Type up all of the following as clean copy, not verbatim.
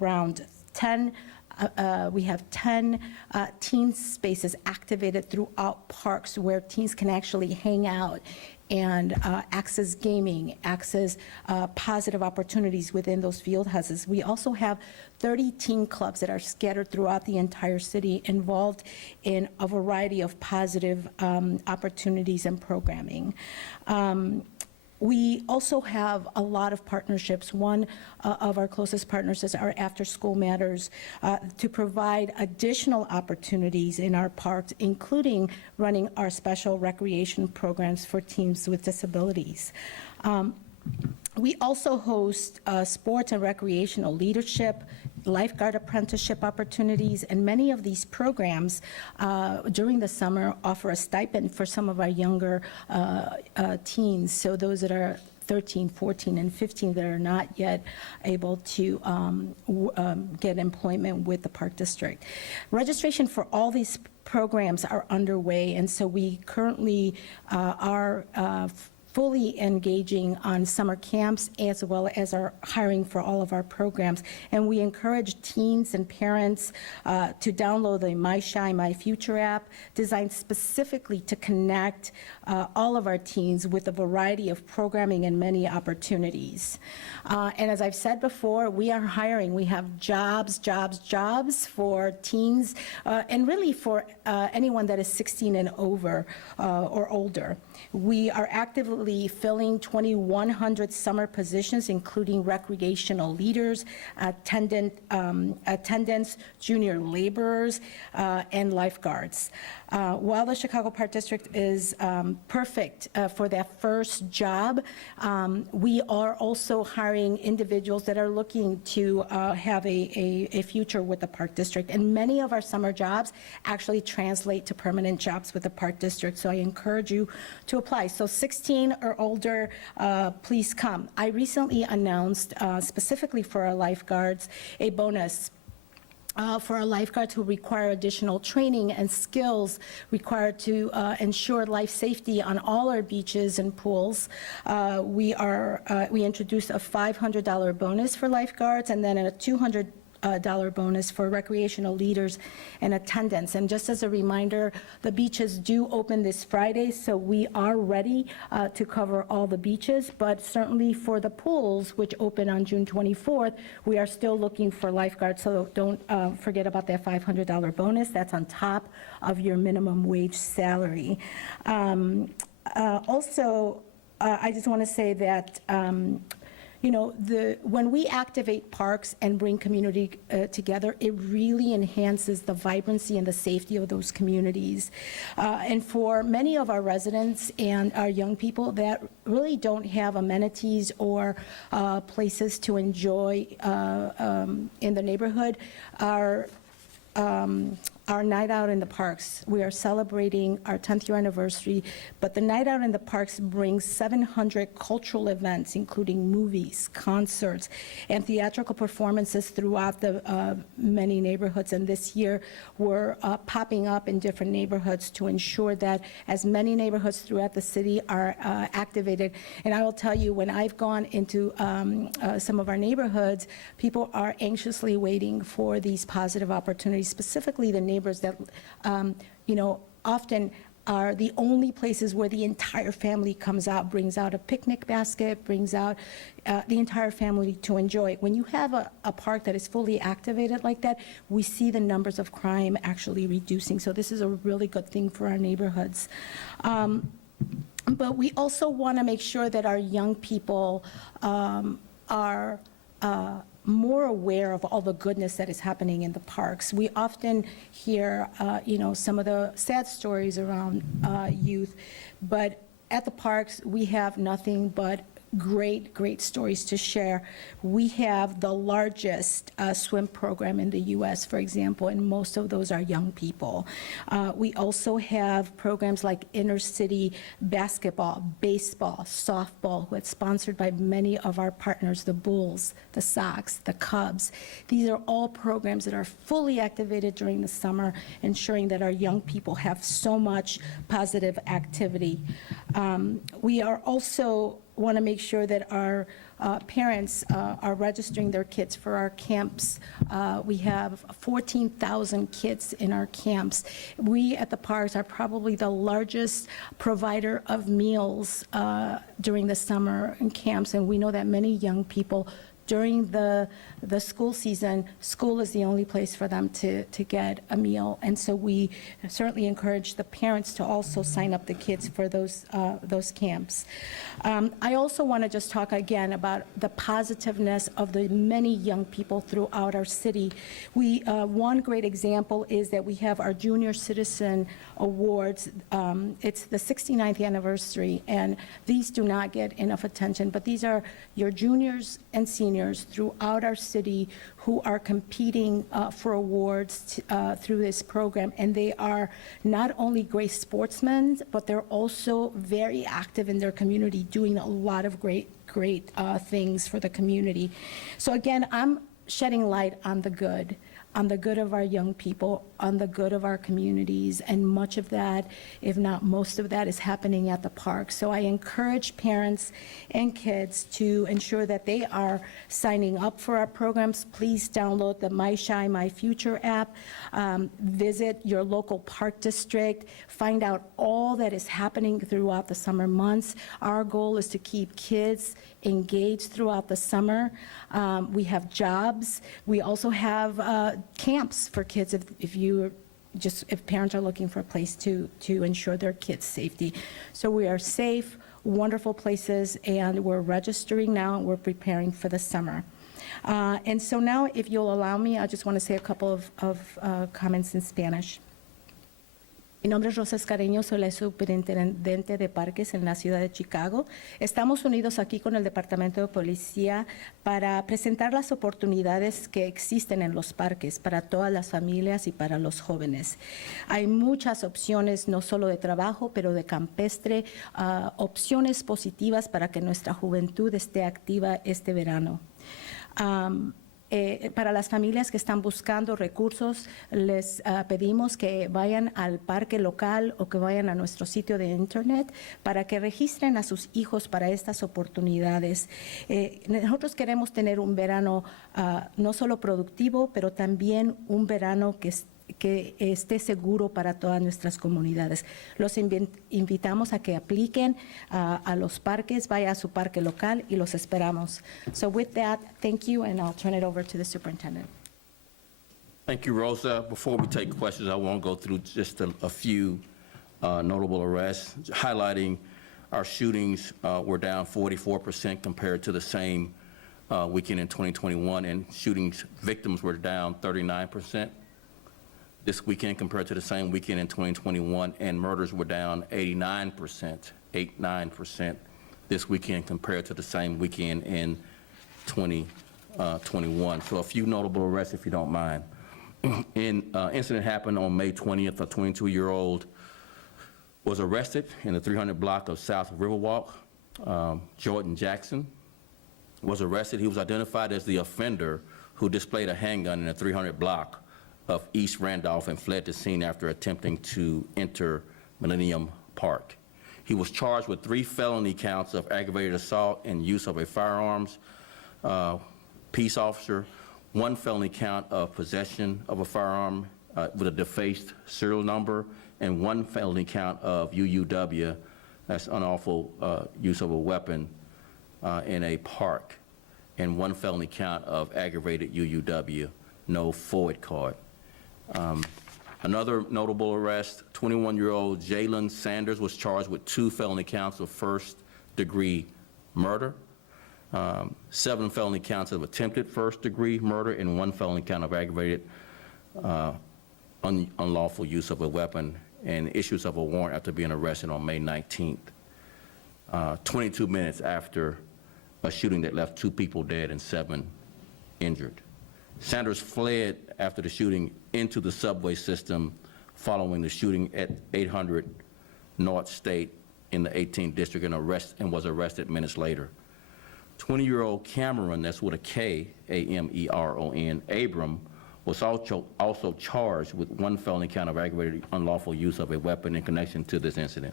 around 10 we have 10 teen spaces activated throughout parks where teens can actually hang out and access gaming, access positive opportunities within those field houses. We also have 30 teen clubs that are scattered throughout the entire city, involved in a variety of positive opportunities and programming. We also have a lot of partnerships. One of our closest partners is our After School Matters to provide additional opportunities in our parks, including running our special recreation programs for teens with disabilities. We also host sports and recreational leadership, lifeguard apprenticeship opportunities, and many of these programs during the summer offer a stipend for some of our younger teens, so those that are 13, 14, and 15 that are not yet able to get employment with the Park District. Registration for all these programs are underway, and so we currently are fully engaging on summer camps as well as our hiring for all of our programs. And we encourage teens and parents to download the My Shy, My Future app, designed specifically to connect all of our teens with a variety of programming and many opportunities. And as I've said before, we are hiring. We have jobs for teens and really for anyone that is 16 and over or older. We are actively filling 2,100 summer positions, including recreational leaders, attendants, junior laborers, and lifeguards. While the Chicago Park District is perfect for that first job, we are also hiring individuals that are looking to have a future with the Park District. And many of our summer jobs actually translate to permanent jobs with the Park District, so I encourage you to apply. So 16 or older, please come. I recently announced, specifically for our lifeguards, a bonus for our lifeguards who require additional training and skills required to ensure life safety on all our beaches and pools. We introduced a $500 bonus for lifeguards, and then a $200 bonus for recreational leaders and attendants. And just as a reminder, the beaches do open this Friday, so we are ready to cover all the beaches, but certainly for the pools, which open on June 24th, we are still looking for lifeguards, so don't forget about that $500 bonus. That's on top of your minimum wage salary. Also, I just want to say that you know, when we activate parks and bring community together, it really enhances the vibrancy and the safety of those communities. And for many of our residents and our young people that really don't have amenities or places to enjoy in the neighborhood, our night out in the parks. We are celebrating our 10th year anniversary, but the night out in the parks brings 700 cultural events, including movies, concerts, and theatrical performances throughout the many neighborhoods. And this year, we're popping up in different neighborhoods to ensure that as many neighborhoods throughout the city are activated. And I will tell you, when I've gone into some of our neighborhoods, people are anxiously waiting for these positive opportunities, specifically the neighbors that, you know, often are the only places where the entire family comes out, brings out a picnic basket, brings out the entire family to enjoy. When you have a park that is fully activated like that, we see the numbers of crime actually reducing. So this is a really good thing for our neighborhoods. But we also want to make sure that our young people are more aware of all the goodness that is happening in the parks. We often hear, you know, some of the sad stories around youth, but at the parks, we have nothing but great stories to share. We have the largest swim program in the U.S., for example, and most of those are young people. We also have programs like inner city basketball, baseball, softball, that's sponsored by many of our partners, the Bulls, the Sox, the Cubs. These are all programs that are fully activated during the summer, ensuring that our young people have so much positive activity. We are also want to make sure that our parents are registering their kids for our camps. We have 14,000 kids in our camps. We at the parks are probably the largest provider of meals during the summer in camps, and we know that many young people during the school season, school is the only place for them to get a meal. And so we certainly encourage the parents to also sign up the kids for those camps. I also want to just talk again about the positiveness of the many young people throughout our city. One great example is that we have our Junior Citizen Awards. It's the 69th anniversary, and these do not get enough attention, but these are your juniors and seniors throughout our city who are competing for awards through this program. And they are not only great sportsmen, but they're also very active in their community, doing a lot of great things for the community. So again, I'm shedding light on the good of our young people, on the good of our communities, and much of that, if not most of that, is happening at the park. So I encourage parents and kids to ensure that they are signing up for our programs. Please download the My Shy, My Future app, visit your local park district, find out all that is happening throughout the summer months. Our goal is to keep kids engaged throughout the summer. We have jobs. We also have camps for kids if parents are looking for a place to ensure their kids' safety. So we are safe, wonderful places, and we're registering now, and we're preparing for the summer. And so now, if you'll allow me, I just want to say a couple of comments in Spanish. Mi nombre es Rosa Escareño, soy la superintendente de parques en la ciudad de Chicago. Estamos unidos aquí con el Departamento de Policía para presentar las oportunidades que existen en los parques para todas las familias y para los jóvenes. Hay muchas opciones, no solo de trabajo, pero de campestre, opciones positivas para que nuestra juventud esté activa este verano. Para las familias que están buscando recursos, les pedimos que vayan al parque local o que vayan a nuestro sitio de internet para que registren a sus hijos para estas oportunidades. Nosotros queremos tener un verano no solo productivo, pero también un verano que esté seguro para todas nuestras comunidades. Los invitamos a que apliquen a los parques, vaya a su parque local y los esperamos. So with that, thank you, and I'll turn it over to the superintendent. Thank you, Rosa. Before we take questions, I want to go through just a few notable arrests, highlighting our shootings were down 44% compared to the same weekend in 2021, and shootings victims were down 39%. This weekend compared to the same weekend in 2021, and murders were down 89% this weekend compared to the same weekend in 2021. So a few notable arrests, if you don't mind. Incident happened on May 20th. A 22-year-old was arrested in the 300 block of South Riverwalk. Jordan Jackson was arrested. He was identified as the offender who displayed a handgun in the 300 block of East Randolph and fled the scene after attempting to enter Millennium Park. He was charged with 3 felony counts of aggravated assault and use of a firearms peace officer, 1 felony count of possession of a firearm with a defaced serial number, and 1 felony count of UUW, that's unlawful use of a weapon in a park, and 1 felony count of aggravated UUW, no forward card. Another notable arrest, 21-year-old Jalen Sanders was charged with 2 felony counts of first-degree murder, 7 felony counts of attempted first-degree murder, and 1 felony count of aggravated unlawful use of a weapon, and issues of a warrant after being arrested on May 19th, 22 minutes after a shooting that left 2 people dead and 7 injured. Sanders fled after the shooting into the subway system following the shooting at 800 North State in the 18th District and was arrested minutes later. 20-year-old Cameron, that's with a K, A-M-E-R-O-N, Abram, was also charged with 1 felony count of aggravated unlawful use of a weapon in connection to this incident.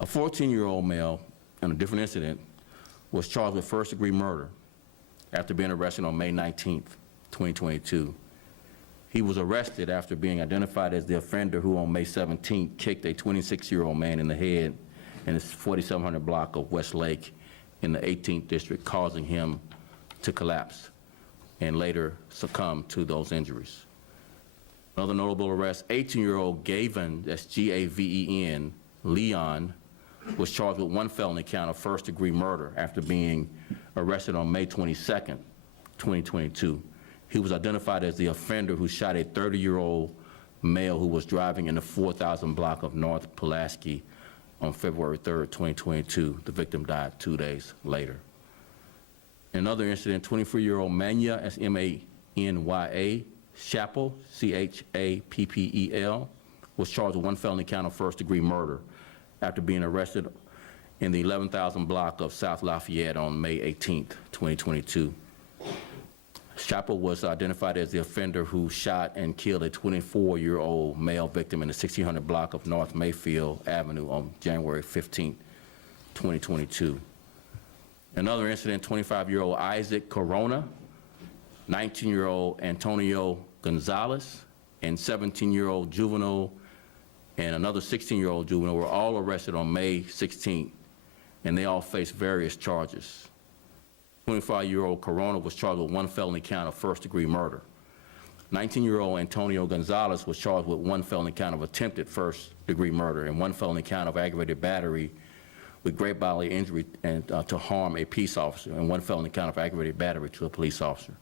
A 14-year-old male in a different incident was charged with first-degree murder after being arrested on May 19th, 2022. He was arrested after being identified as the offender who on May 17th kicked a 26-year-old man in the head in the 4700 block of Westlake in the 18th district, causing him to collapse and later succumb to those injuries. Another notable arrest, 18-year-old Gavin, that's G-A-V-E-N, Leon, was charged with one felony count of first-degree murder after being arrested on May 22nd, 2022. He was identified as the offender who shot a 30-year-old male who was driving in the 4000 block of North Pulaski on February 3rd, 2022. The victim died 2 days later. In another incident, 23-year-old Manya, that's M-A-N-Y-A, Chappell, C-H-A-P-P-E-L, was charged with one felony count of first-degree murder after being arrested in the 11,000 block of South Lafayette on May 18th, 2022. Chappell was identified as the offender who shot and killed a 24-year-old male victim in the 1600 block of North Mayfield Avenue on January 15th, 2022. Another incident, 25-year-old Isaac Corona, 19-year-old Antonio Gonzalez, and 17-year-old juvenile and another 16-year-old juvenile were all arrested on May 16th, and they all faced various charges. 25-year-old Corona was charged with one felony count of first-degree murder. 19-year-old Antonio Gonzalez was charged with one felony count of attempted first-degree murder and one felony count of aggravated battery with great bodily injury and to harm a peace officer, and one felony count of aggravated battery to a police officer,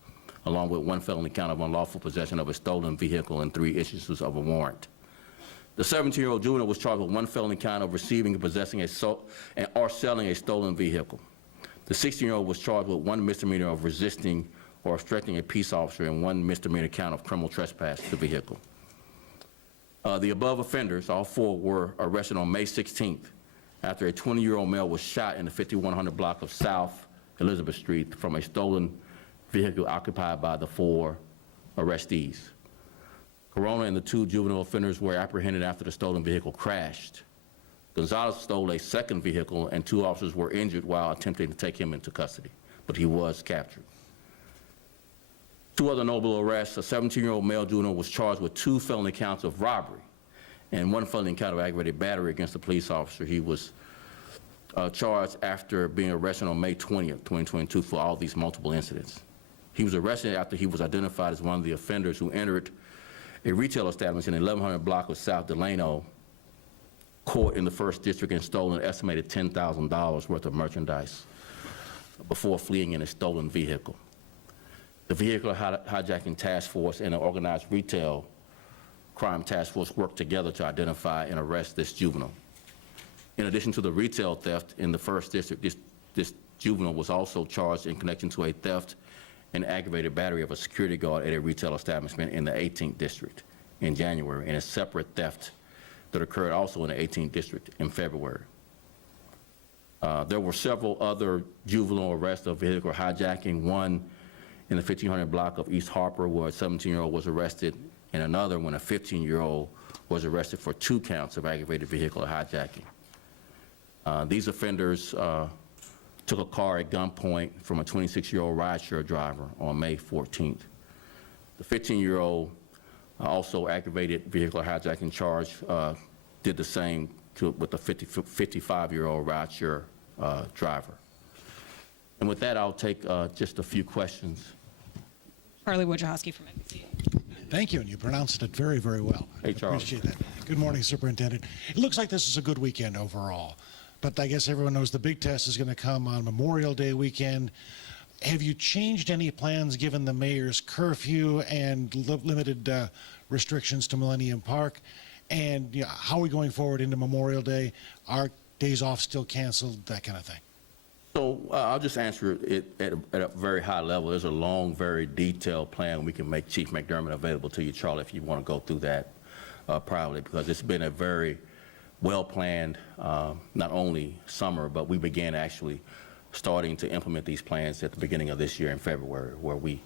along with one felony count of unlawful possession of a stolen vehicle and 3 issuances of a warrant. The 17-year-old juvenile was charged with one felony count of receiving and possessing or selling a stolen vehicle. The 16-year-old was charged with one misdemeanor of resisting or obstructing a peace officer and one misdemeanor count of criminal trespass to the vehicle. The above offenders, all 4, were arrested on May 16th after a 20-year-old male was shot in the 5100 block of South Elizabeth Street from a stolen vehicle occupied by the 4 arrestees. Corona and the 2 juvenile offenders were apprehended after the stolen vehicle crashed. Gonzalez stole a second vehicle, and 2 officers were injured while attempting to take him into custody, but he was captured. 2 other notable arrests, a 17-year-old male juvenile was charged with 2 felony counts of robbery and 1 felony count of aggravated battery against a police officer. He was charged after being arrested on May 20th, 2022 for all these multiple incidents. He was arrested after he was identified as one of the offenders who entered a retail establishment in the 1100 block of South Delano Court in the 1st District and stole an estimated $10,000 worth of merchandise before fleeing in a stolen vehicle. The Vehicular Hijacking Task Force and the Organized Retail Crime Task Force worked together to identify and arrest this juvenile. In addition to the retail theft in the 1st District, this juvenile was also charged in connection to a theft and aggravated battery of a security guard at a retail establishment in the 18th District in January, and a separate theft that occurred also in the 18th District in February. There were several other juvenile arrests of vehicular hijacking, one in the 1500 block of East Harper where a 17-year-old was arrested, and another when a 15-year-old was arrested for 2 counts of aggravated vehicular hijacking. These offenders took a car at gunpoint from a 26-year-old rideshare driver on May 14th. The 15-year-old also aggravated vehicular hijacking charge did the same with the 55-year-old rideshare driver. And with that, I'll take just a few questions. Charlie Wojciechowski from NBC. Thank you, and you pronounced it very, very well. Hey, Charlie. Appreciate that. Good morning, Superintendent. It looks like this is a good weekend overall, but I guess everyone knows the big test is going to come on Memorial Day weekend. Have you changed any plans given the mayor's curfew and limited restrictions to Millennium Park? And how are we going forward into Memorial Day? Are days off still canceled, that kind of thing? So I'll just answer it at a very high level. There's a long, very detailed plan. We can make Chief McDermott available to you, Charlie, if you want to go through that privately, because it's been a very well-planned, not only summer, but we began actually starting to implement these plans at the beginning of this year in February, where we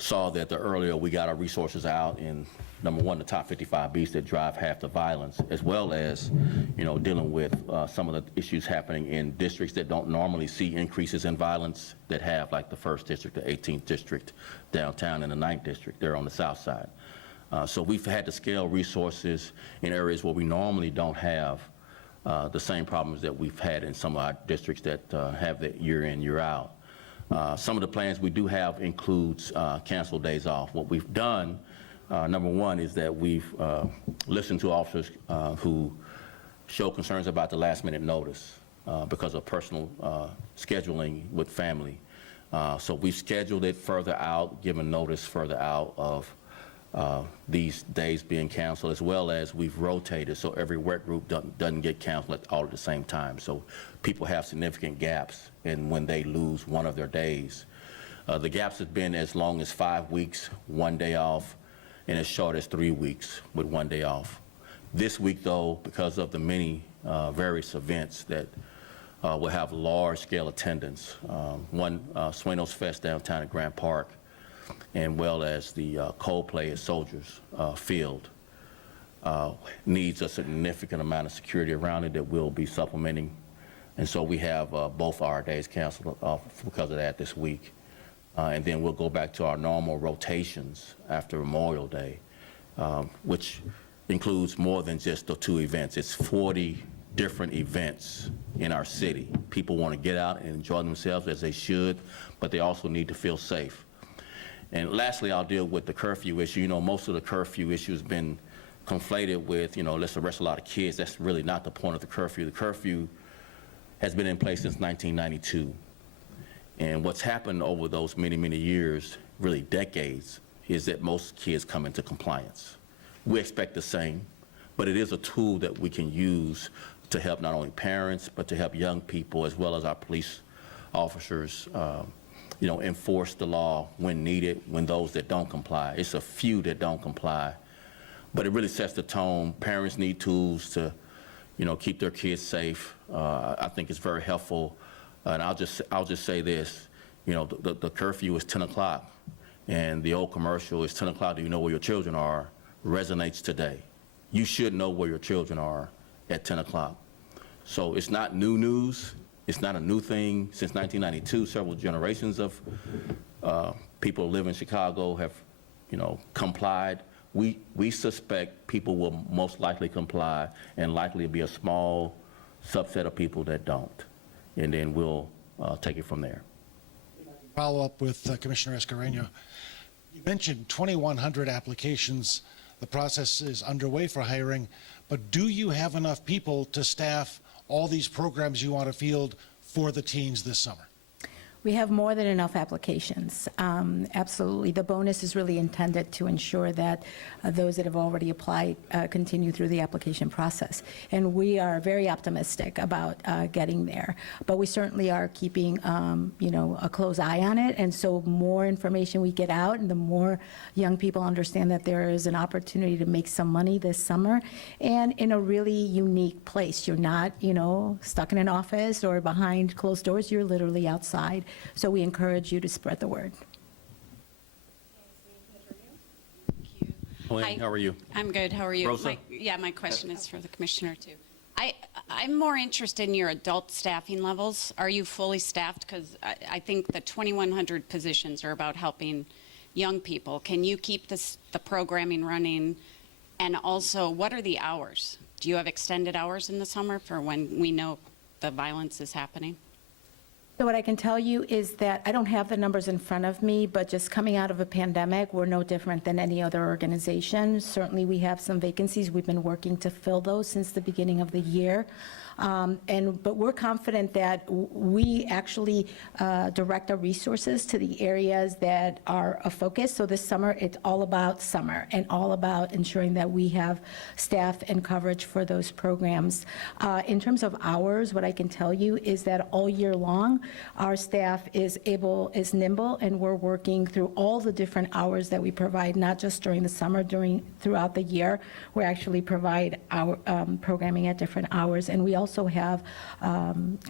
saw that the earlier we got our resources out in, number one, the top 55 beats that drive half the violence, as well as, dealing with some of the issues happening in districts that don't normally see increases in violence, that have, like the 1st District, the 18th District downtown, and the 9th District there on the south side. So we've had to scale resources in areas where we normally don't have the same problems that we've had in some of our districts that have that year in, year out. Some of the plans we do have includes canceled days off. What we've done, number one, is that we've listened to officers who show concerns about the last-minute notice because of personal scheduling with family. So we've scheduled it further out, given notice further out of these days being canceled, as well as we've rotated so every work group doesn't get canceled all at the same time. So people have significant gaps in when they lose one of their days. The gaps have been as long as 5 weeks, 1 day off, and as short as 3 weeks with 1 day off. This week, though, because of the many various events that will have large-scale attendance, one Sueños Fest downtown at Grant Park, and well as the Coldplay at Soldiers Field, needs a significant amount of security around it that we'll be supplementing. And so we have both our days canceled because of that this week. And then we'll go back to our normal rotations after Memorial Day, which includes more than just the 2 events. It's 40 different events in our city. People want to get out and enjoy themselves, as they should, but they also need to feel safe. And lastly, I'll deal with the curfew issue. Most of the curfew issue has been conflated with, let's arrest a lot of kids. That's really not the point of the curfew. The curfew has been in place since 1992. And what's happened over those many, many years, really decades, is that most kids come into compliance. We expect the same, but it is a tool that we can use to help not only parents, but to help young people, as well as our police officers, enforce the law when needed, when those that don't comply. It's a few that don't comply, but it really sets the tone. Parents need tools to, keep their kids safe. I think it's very helpful. And I'll just say this, the curfew is 10 o'clock, and the old commercial is 10 o'clock, do you know where your children are, resonates today. You should know where your children are at 10 o'clock. So it's not new news. It's not a new thing. Since 1992, several generations of people who live in Chicago have, complied. We suspect people will most likely comply, and likely be a small subset of people that don't. And then we'll take it from there. Follow up with Commissioner Escareno. You mentioned 2,100 applications. The process is underway for hiring, but do you have enough people to staff all these programs you want to field for the teens this summer? We have more than enough applications. Absolutely. The bonus is really intended to ensure that those that have already applied continue through the application process. And we are very optimistic about getting there. But we certainly are keeping, a close eye on it. And so more information we get out, and the more young people understand that there is an opportunity to make some money this summer, and in a really unique place. You're not, stuck in an office or behind closed doors. You're literally outside. So we encourage you to spread the word. Hi, how are you? I'm good. How are you? Rosa? My question is for the commissioner, too. I'm more interested in your adult staffing levels. Are you fully staffed? Because I think the 2,100 positions are about helping young people. Can you keep the programming running? And also, what are the hours? Do you have extended hours in the summer for when we know the violence is happening? So what I can tell you is that I don't have the numbers in front of me, but just coming out of a pandemic, we're no different than any other organization. Certainly, we have some vacancies. We've been working to fill those since the beginning of the year. But we're confident that we actually direct our resources to the areas that are a focus. So this summer, it's all about summer and all about ensuring that we have staff and coverage for those programs. In terms of hours, what I can tell you is that all year long, our staff is nimble, and we're working through all the different hours that we provide, not just during the summer, throughout the year. We actually provide our programming at different hours, and we also also have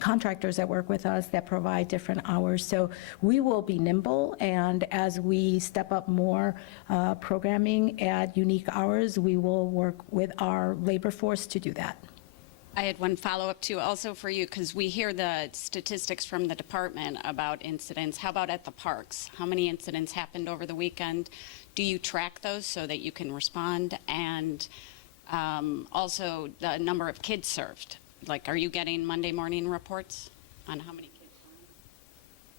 contractors that work with us that provide different hours. So we will be nimble, and as we step up more programming at unique hours, we will work with our labor force to do that. I had one follow-up too, also for you, because we hear the statistics from the department about incidents. How about at the parks? How many incidents happened over the weekend? Do you track those so that you can respond? And also the number of kids served. Like, are you getting Monday morning reports on how many kids?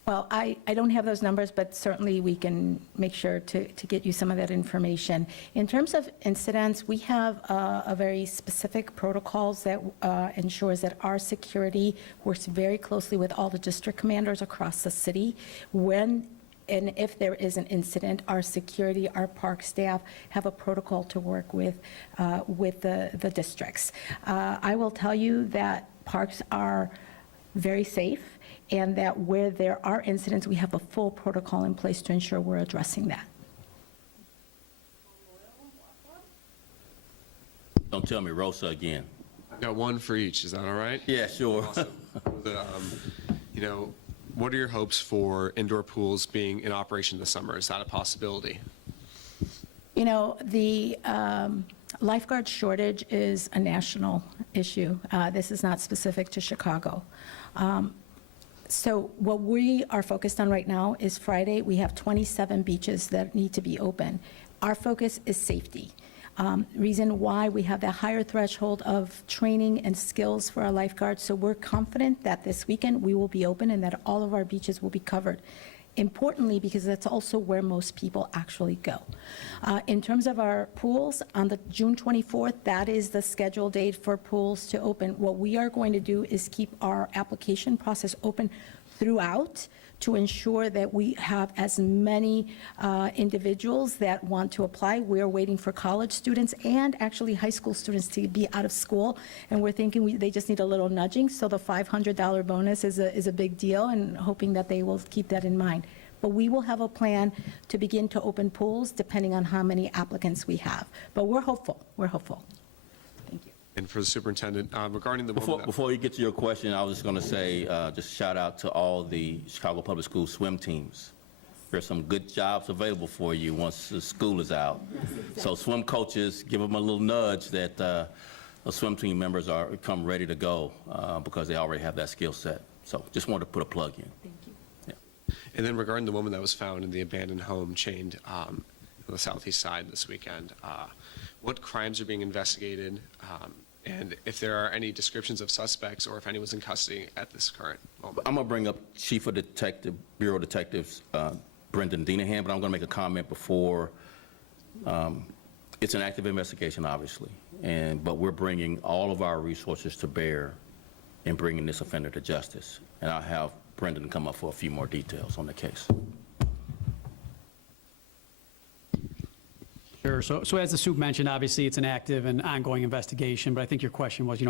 Well, I don't have those numbers, but certainly we can make sure to get you some of that information. In terms of incidents, we have a very specific protocols that ensures that our security works very closely with all the district commanders across the city. When and if there is an incident, our security, our park staff have a protocol to work with the districts. I will tell you that parks are very safe, and that where there are incidents, we have a full protocol in place to ensure we're addressing that. Don't tell me Rosa again. Got one for each. Is that all right? Yeah, sure. Awesome. You know, what are your hopes for indoor pools being in operation this summer? Is that a possibility? You know, the lifeguard shortage is a national issue. This is not specific to Chicago. So what we are focused on right now is Friday, we have 27 beaches that need to be open. Our focus is safety. Reason why we have that higher threshold of training and skills for our lifeguards, so we're confident that this weekend we will be open and that all of our beaches will be covered. Importantly, because that's also where most people actually go. In terms of our pools, on the June 24th, that is the scheduled date for pools to open. What we are going to do is keep our application process open throughout to ensure that we have as many individuals that want to apply. We're waiting for college students and actually high school students to be out of school, and we're thinking they just need a little nudging, so the $500 bonus is a big deal, and hoping that they will keep that in mind. But we will have a plan to begin to open pools depending on how many applicants we have. But we're hopeful, we're hopeful. Thank you. And for the superintendent, regarding the woman that- Before you get to your question, I was just going to say, just shout out to all the Chicago Public Schools swim teams. There's some good jobs available for you once the school is out. So swim coaches, give them a little nudge that the swim team members come ready to go because they already have that skill set. So just wanted to put a plug in. Thank you. Yeah. and then regarding the woman that was found in the abandoned home chained on the southeast side this weekend, what crimes are being investigated? And if there are any descriptions of suspects or if anyone's in custody at this current moment. I'm going to bring up Chief of Bureau Detectives Brendan Denahan, but I'm going to make a comment before. It's an active investigation, obviously, but we're bringing all of our resources to bear in bringing this offender to justice. And I'll have Brendan come up for a few more details on the case. Sure. So as the soup mentioned, obviously it's an active and ongoing investigation, but I think your question was,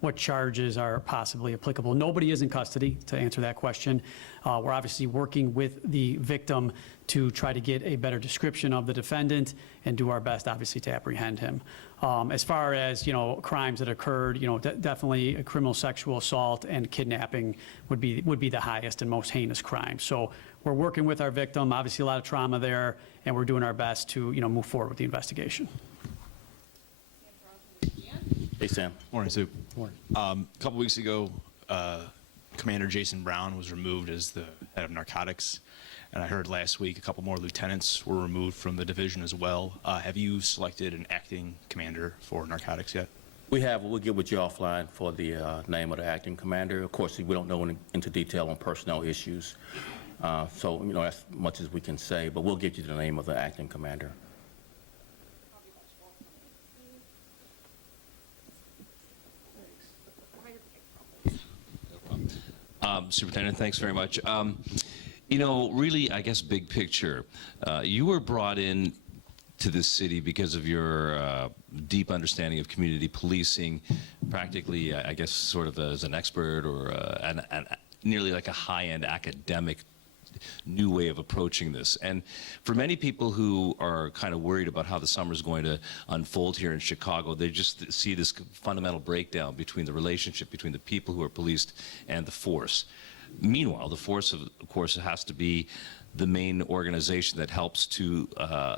what charges are possibly applicable? Nobody is in custody, to answer that question. We're obviously working with the victim to try to get a better description of the defendant and do our best, obviously, to apprehend him. As far as, crimes that occurred, definitely a criminal sexual assault and kidnapping would be the highest and most heinous crime. So we're working with our victim, obviously a lot of trauma there, and we're doing our best to, move forward with the investigation. Hey, Sam. Morning, Sue. Morning. A couple weeks ago, Commander Jason Brown was removed as the head of narcotics, and I heard last week a couple more lieutenants were removed from the division as well. Have you selected an acting commander for narcotics yet? We have. We'll get with you offline for the name of the acting commander. Of course, we don't go into detail on personnel issues, so that's much as we can say. But we'll get you the name of the acting commander. Superintendent, thanks very much. Really, I guess, big picture, you were brought in to this city because of your deep understanding of community policing, practically, I guess, sort of as an expert or nearly like a high-end academic new way of approaching this. And for many people who are kind of worried about how the summer is going to unfold here in Chicago, they just see this fundamental breakdown between the relationship between the people who are policed and the force. Meanwhile, the force, of course, has to be the main organization that helps to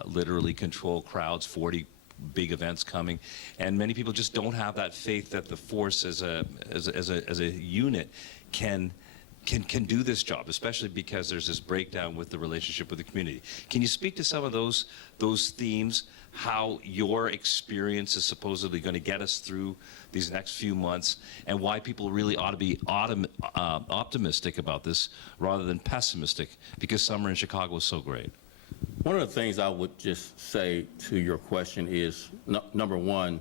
literally control crowds, 40 big events coming, and many people just don't have that faith that the force as a unit can do this job, especially because there's this breakdown with the relationship with the community. Can you speak to some of those themes, how your experience is supposedly going to get us through these next few months, and why people really ought to be optimistic about this rather than pessimistic, because summer in Chicago is so great? One of the things I would just say to your question is, number one,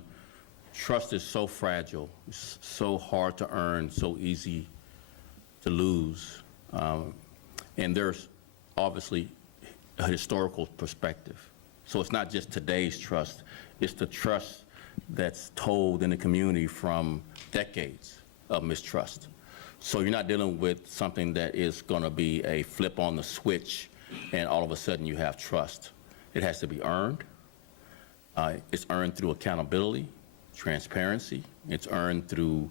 trust is so fragile, it's so hard to earn, so easy to lose. And there's obviously a historical perspective. So it's not just today's trust, it's the trust that's told in the community from decades of mistrust. So you're not dealing with something that is going to be a flip on the switch and all of a sudden you have trust. It has to be earned. It's earned through accountability, transparency. It's earned through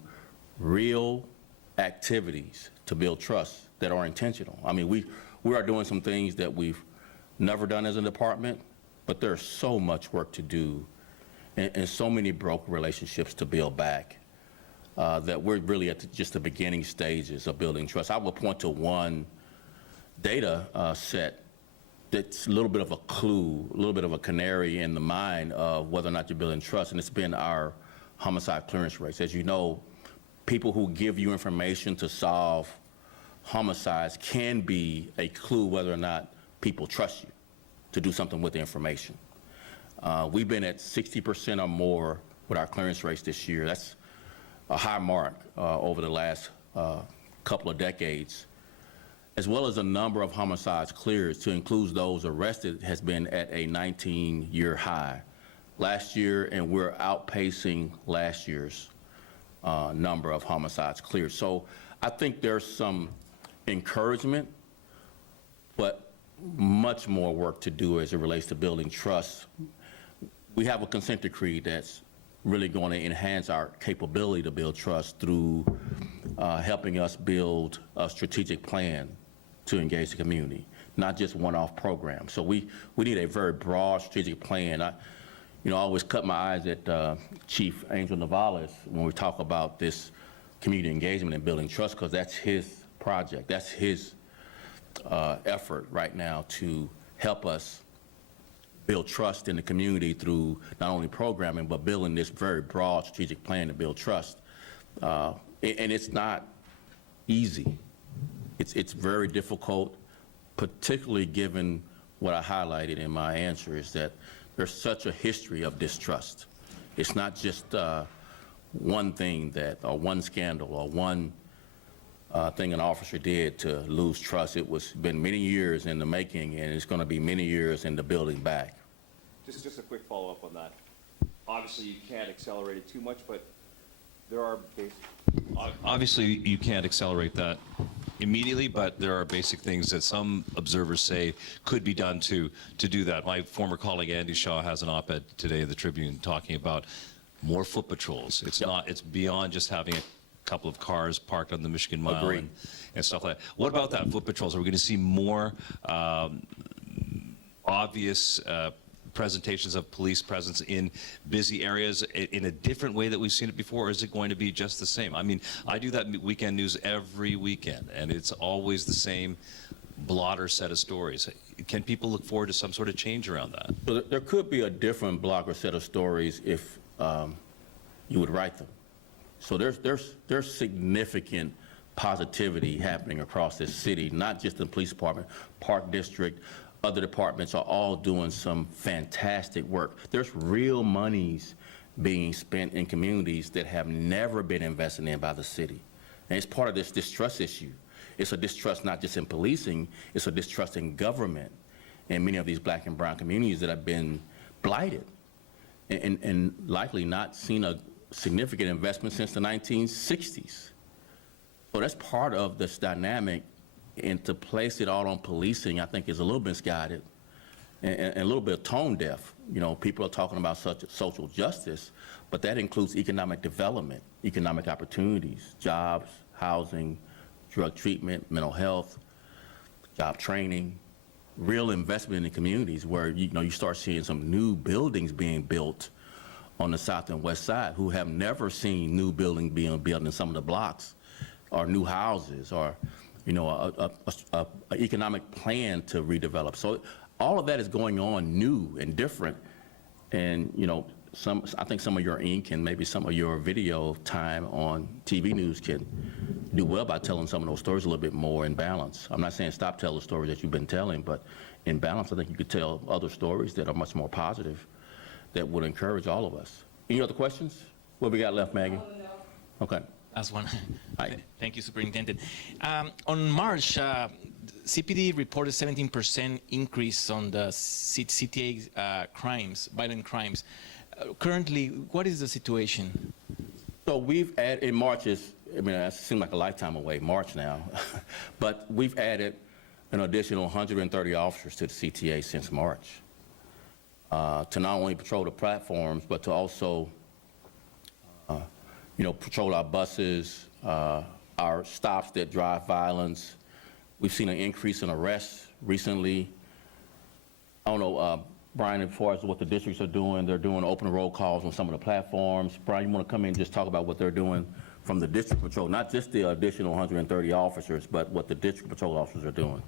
real activities to build trust that are intentional. I mean, we are doing some things that we've never done as a department, but there's so much work to do and so many broken relationships to build back that we're really at just the beginning stages of building trust. I will point to one data set that's a little bit of a clue, a little bit of a canary in the mine of whether or not you're building trust, and it's been our homicide clearance rates. As you know, people who give you information to solve homicides can be a clue whether or not people trust you to do something with the information. We've been at 60% or more with our clearance rates this year. That's a high mark over the last couple of decades, as well as the number of homicides cleared, to include those arrested, has been at a 19-year high last year, and we're outpacing last year's number of homicides cleared. So I think there's some encouragement, but much more work to do as it relates to building trust. We have a consent decree that's really going to enhance our capability to build trust through helping us build a strategic plan to engage the community, not just one-off programs. So we need a very broad strategic plan. I always cut my eyes at Chief Angel Navales when we talk about this community engagement and building trust, because that's his project, that's his effort right now to help us build trust in the community through not only programming, but building this very broad strategic plan to build trust. And it's not easy. It's very difficult, particularly given what I highlighted in my answer, is that there's such a history of distrust. It's not just one thing or one scandal or one thing an officer did to lose trust. It was been many years in the making, and it's going to be many years in the building back. Just a quick follow-up on that. Obviously, you can't accelerate it too much, but there are basic... Obviously, you can't accelerate that immediately, but there are basic things that some observers say could be done to do that. My former colleague Andy Shaw has an op-ed today in the Tribune talking about more foot patrols. It's beyond just having a couple of cars parked on the Michigan Mile and stuff like that. What about that, foot patrols? Are we going to see more obvious presentations of police presence in busy areas in a different way that we've seen it before, or is it going to be just the same? I mean, I do that weekend news every weekend, and it's always the same blotter set of stories. Can people look forward to some sort of change around that? So there could be a different blocker set of stories if you would write them. So there's significant positivity happening across this city, not just the police department, Park District, other departments are all doing some fantastic work. There's real monies being spent in communities that have never been invested in by the city. And it's part of this distrust issue. It's a distrust not just in policing, it's a distrust in government in many of these black and brown communities that have been blighted and likely not seen a significant investment since the 1960s. So that's part of this dynamic And to place it all on policing, I think is a little misguided and a little bit tone deaf. You know, people are talking about such social justice, but that includes economic development, economic opportunities, jobs, housing, drug treatment, mental health, job training, real investment in the communities where, you know, you start seeing some new buildings being built on the south and west side who have never seen new buildings being built in some of the blocks, or new houses, or, you know, a economic plan to redevelop. So all of that is going on new and different. And, you know, I think some of your ink and maybe some of your video time on TV news can do well by telling some of those stories a little bit more in balance. I'm not saying stop telling the stories that you've been telling, but in balance, I think you could tell other stories that are much more positive that would encourage all of us. Any other questions? What we got left, Maggie? Okay. Last one. Hi. Thank you, Superintendent. On March, CPD reported 17% increase on the CTA crimes, violent crimes. Currently, what is the situation? So we've added, in March is, I mean, it seems like a lifetime away, March now, but we've added an additional 130 officers to the CTA since March to not only patrol the platforms, but to also, you know, patrol our buses, our stops that drive violence. We've seen an increase in arrests recently. I don't know, Brian, as far as what the districts are doing, they're doing open roll calls on some of the platforms. Brian, you want to come in and just talk about what they're doing from the district patrol, not just the additional 130 officers, but what the district patrol officers are doing?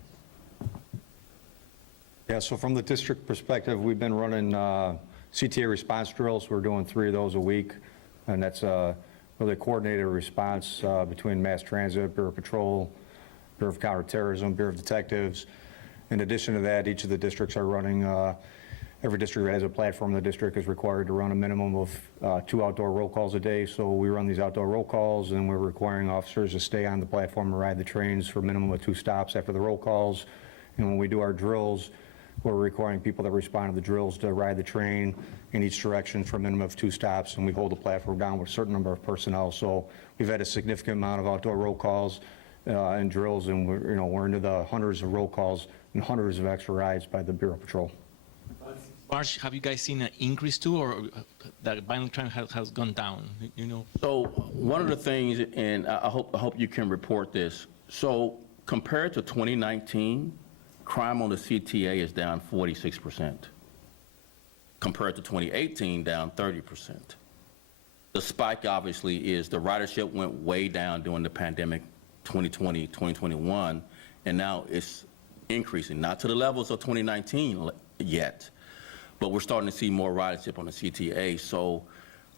Yeah, so from the district perspective, we've been running CTA response drills. We're doing 3 of those a week, and that's really a coordinated response between Mass Transit, Bureau of Patrol, Bureau of Counterterrorism, Bureau of Detectives. In addition to that, each of the districts are running, every district that has a platform in the district is required to run a minimum of 2 outdoor roll calls a day. So we run these outdoor roll calls, and we're requiring officers to stay on the platform and ride the trains for a minimum of 2 stops after the roll calls. And when we do our drills, we're requiring people that respond to the drills to ride the train in each direction for a minimum of 2 stops, and we hold the platform down with a certain number of personnel. So we've had a significant amount of outdoor roll calls and drills, and we're into the hundreds of roll calls and hundreds of extra rides by the Bureau of Patrol. March, have you guys seen an increase too, or that violent crime has gone down? You know. So one of the things, and I hope you can report this. So compared to 2019, crime on the CTA is down 46%. Compared to 2018, down 30%. The spike obviously is the ridership went way down during the pandemic, 2020, 2021, and now it's increasing, not to the levels of 2019 yet, but we're starting to see more ridership on the CTA. So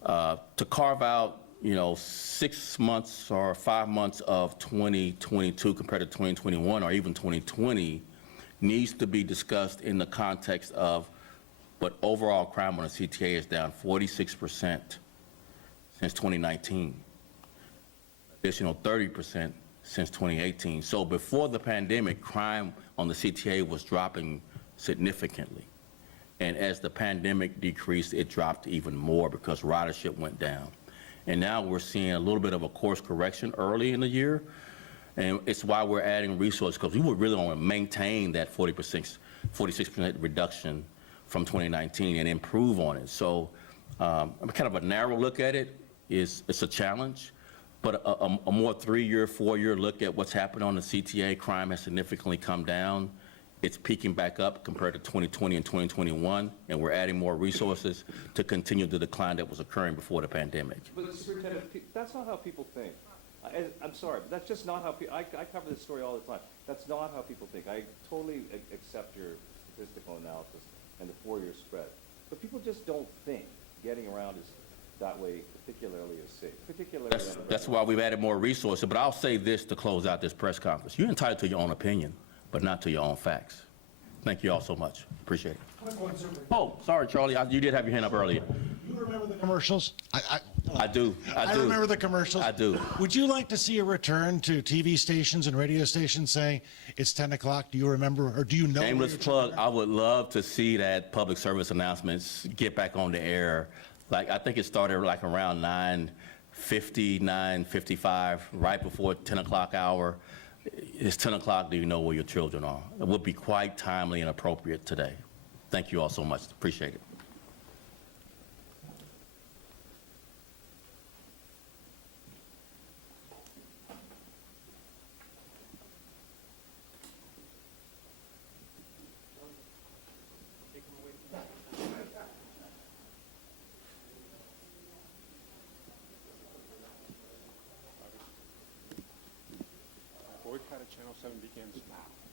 to carve out, 6 months or 5 months of 2022 compared to 2021 or even 2020 needs to be discussed in the context of what overall crime on the CTA is down 46% since 2019, additional 30% since 2018. So before the pandemic, crime on the CTA was dropping significantly. And as the pandemic decreased, it dropped even more because ridership went down. And now we're seeing a little bit of a course correction early in the year. And it's why we're adding resources, because we would really want to maintain that 46% reduction from 2019 and improve on it. So kind of a narrow look at it it's a challenge, but a more 3-year, 4-year look at what's happened on the CTA, crime has significantly come down. It's peaking back up compared to 2020 and 2021, and we're adding more resources to continue the decline that was occurring before the pandemic. But Superintendent, that's not how people think. I'm sorry, but that's just not how people, I cover this story all the time. That's not how people think. I totally accept your statistical analysis and the 4-year spread. But people just don't think getting around is that way, particularly as safe. That's why we've added more resources. But I'll say this to close out this press conference. You're entitled to your own opinion, but not to your own facts. Thank you all so much. Appreciate it. Oh, sorry, Charlie. You did have your hand up earlier. You remember the commercials? I do. I remember the commercials. I do. Would you like to see a return to TV stations and radio stations saying it's 10 o'clock? Do you remember, or do you know? Shameless plug. I would love to see that public service announcements get back on the air. Like, I think it started like around 9:50, 9:55, right before 10 o'clock hour. It's 10 o'clock, do you know where your children are? It would be quite timely and appropriate today. Thank you all so much, appreciate it. Boycott at Channel 7 begins now.